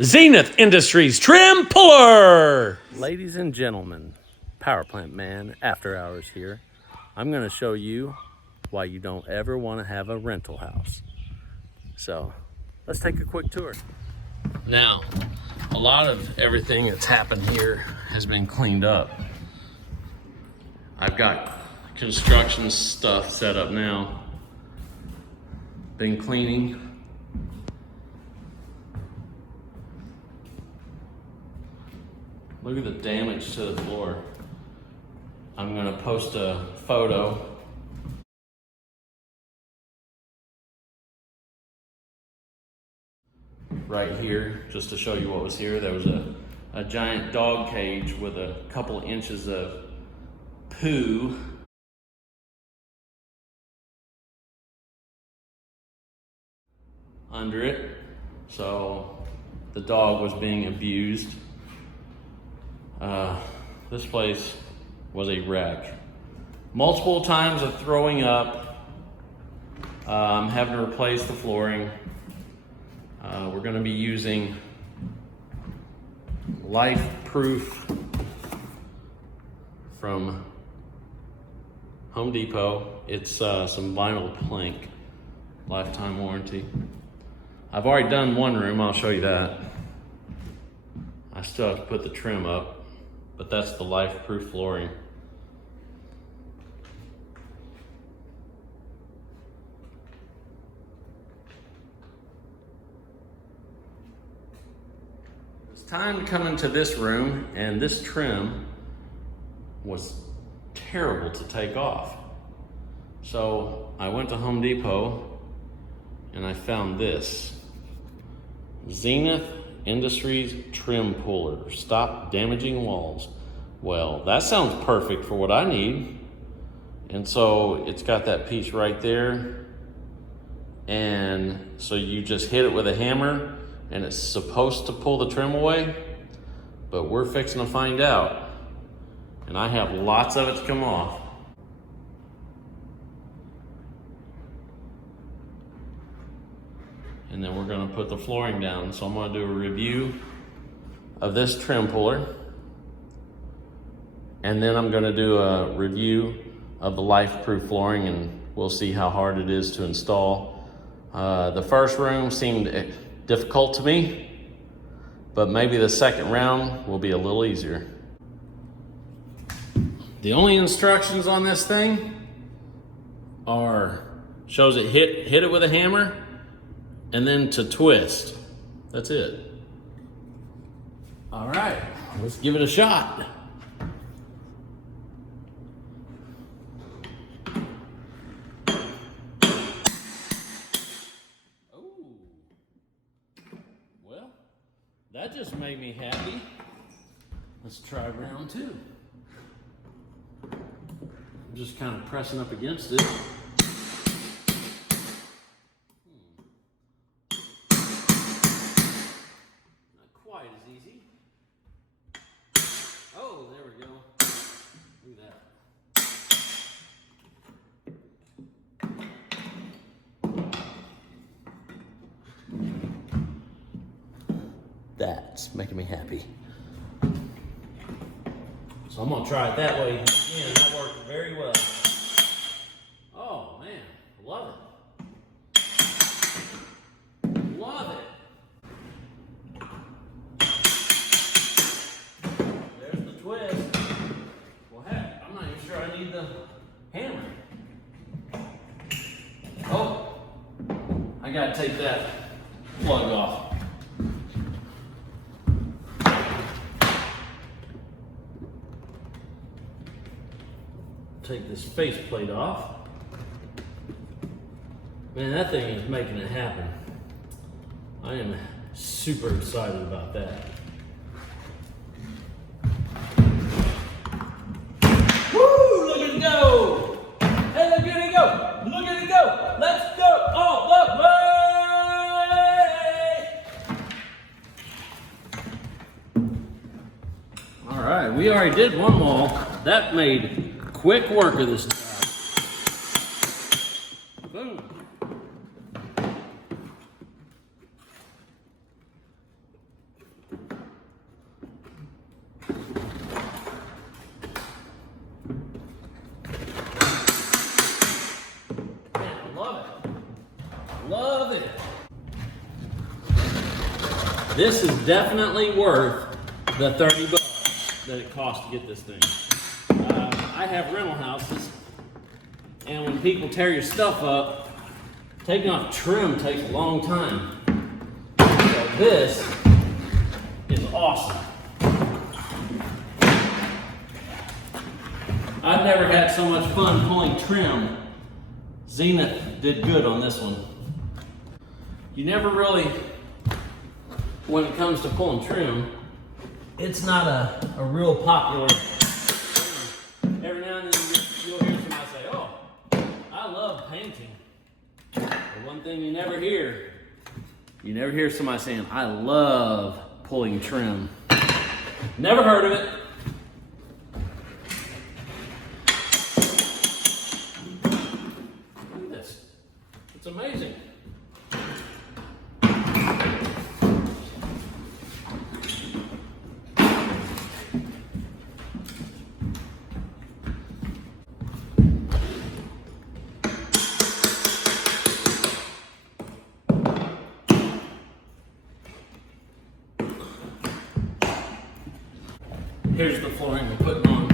Zenith Industries Trim Puller! Ladies and gentlemen, Power Plant Man After Hours here. I'm going to show you why you don't ever want to have a rental house. So let's take a quick tour. Now, a lot of everything that's happened here has been cleaned up. I've got construction stuff set up now. Been cleaning. Look at the damage to the floor. I'm gonna post a photo. Right here, just to show you what was here. There was a giant dog cage with a couple inches of poo. Under it. So the dog was being abused. This place was a wreck. Multiple times of throwing up. I'm having to replace the flooring. We're going to be using Lifeproof from Home Depot. It's some vinyl plank, lifetime warranty. I've already done one room, I'll show you that. I still have to put the trim up. But that's the Lifeproof flooring. It's time to come into this room, and this trim was terrible to take off. So I went to Home Depot and I found this. Zenith Industries Trim Puller. Stop damaging walls. Well, that sounds perfect for what I need. And so it's got that piece right there. And so you just hit it with a hammer and it's supposed to pull the trim away. But we're fixing to find out. And I have lots of it to come off. And then we're going to put the flooring down. So I'm going to do a review of this trim puller. And then I'm going to do a review of the Lifeproof flooring, and we'll see how hard it is to install. The first room seemed difficult to me, but maybe the second round will be a little easier. The only instructions on this thing shows it hit it with a hammer, and then to twist. That's it. All right, let's give it a shot. Oh, well, that just made me happy. Let's try round two. I'm just kind of pressing up against it. Quite as easy. Oh, there we go. Look at that. That's making me happy. So I'm gonna try it that way again. That worked very well. Oh man, love it. Love it. Well, heck, I'm not even sure I need the hammer. Oh, I gotta take that plug off. Take this faceplate off. Man, that thing is making it happen. I am super excited about that. Look at it go! Hey, look at it go! Look at it go! Let's go! Oh, look! Way! All right, we already did one wall. That made quick work of this job. Boom. This is definitely worth the 30 bucks that it costs to get this thing. I have rental houses, and when people tear your stuff up, taking off trim takes a long time. So this is awesome. I've never had so much fun pulling trim. Zenith did good on this one. You never really, when it comes to pulling trim, it's not a real popular. Every now and then you'll hear somebody say, "Oh, I love painting." But one thing you never hear somebody saying, "I love pulling trim." Never heard of it. Look at this. It's amazing. Here's the flooring we're putting on.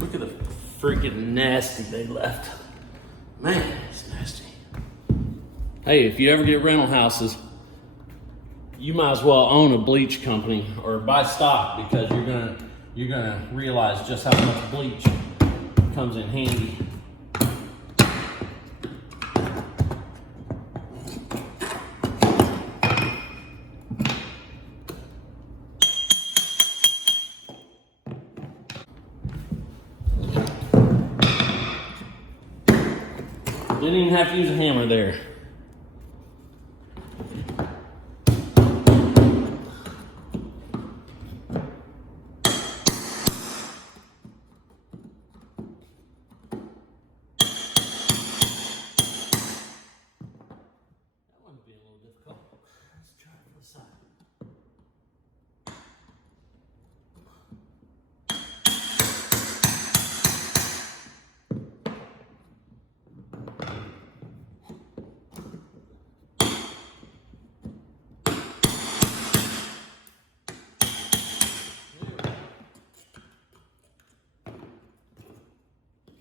Look at the freaking nasty they left. Man, it's nasty. Hey, if you ever get rental houses, you might as well own a bleach company or buy stock, because you're gonna realize just how much bleach comes in handy. Didn't even have to use a hammer there. That wouldn't be a little difficult. Let's try it from the side.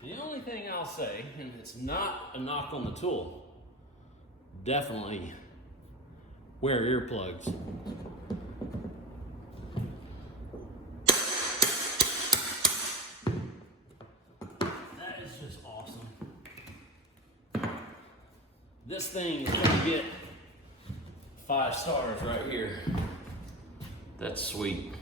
The only thing I'll say, and it's not a knock on the tool, definitely wear earplugs. That is just awesome. This thing is gonna get 5 stars right here. That's sweet.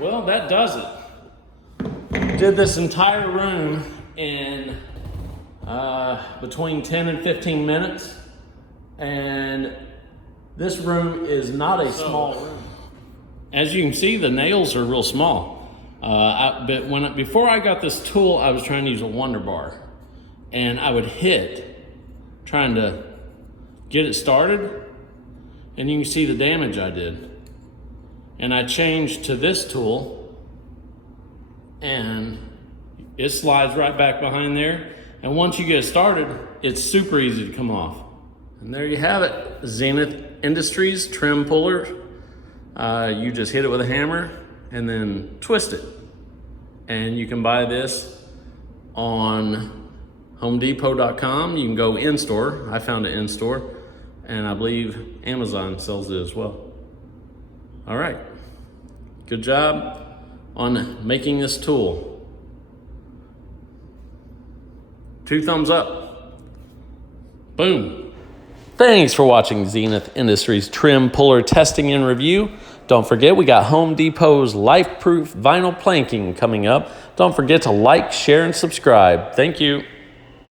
Well, that does it. Did this entire room in between 10 and 15 minutes. And this room is not a small room. As you can see, the nails are real small. But before I got this tool, I was trying to use a Wonder Bar. And I would hit, trying to get it started. And you can see the damage I did. And I changed to this tool, and It slides right back behind there. And once you get it started, it's super easy to come off. And there you have it, Zenith Industries Trim Puller. You just hit it with a hammer and then twist it. And you can buy this on HomeDepot.com. You can go in-store. I found it in-store. And I believe Amazon sells it as well. All right. Good job on making this tool. 2 thumbs up. Boom. Thanks for watching Zenith Industries Trim Puller testing and review. Don't forget, we got Home Depot's Lifeproof vinyl planking coming up. Don't forget to like, share, and subscribe. Thank you.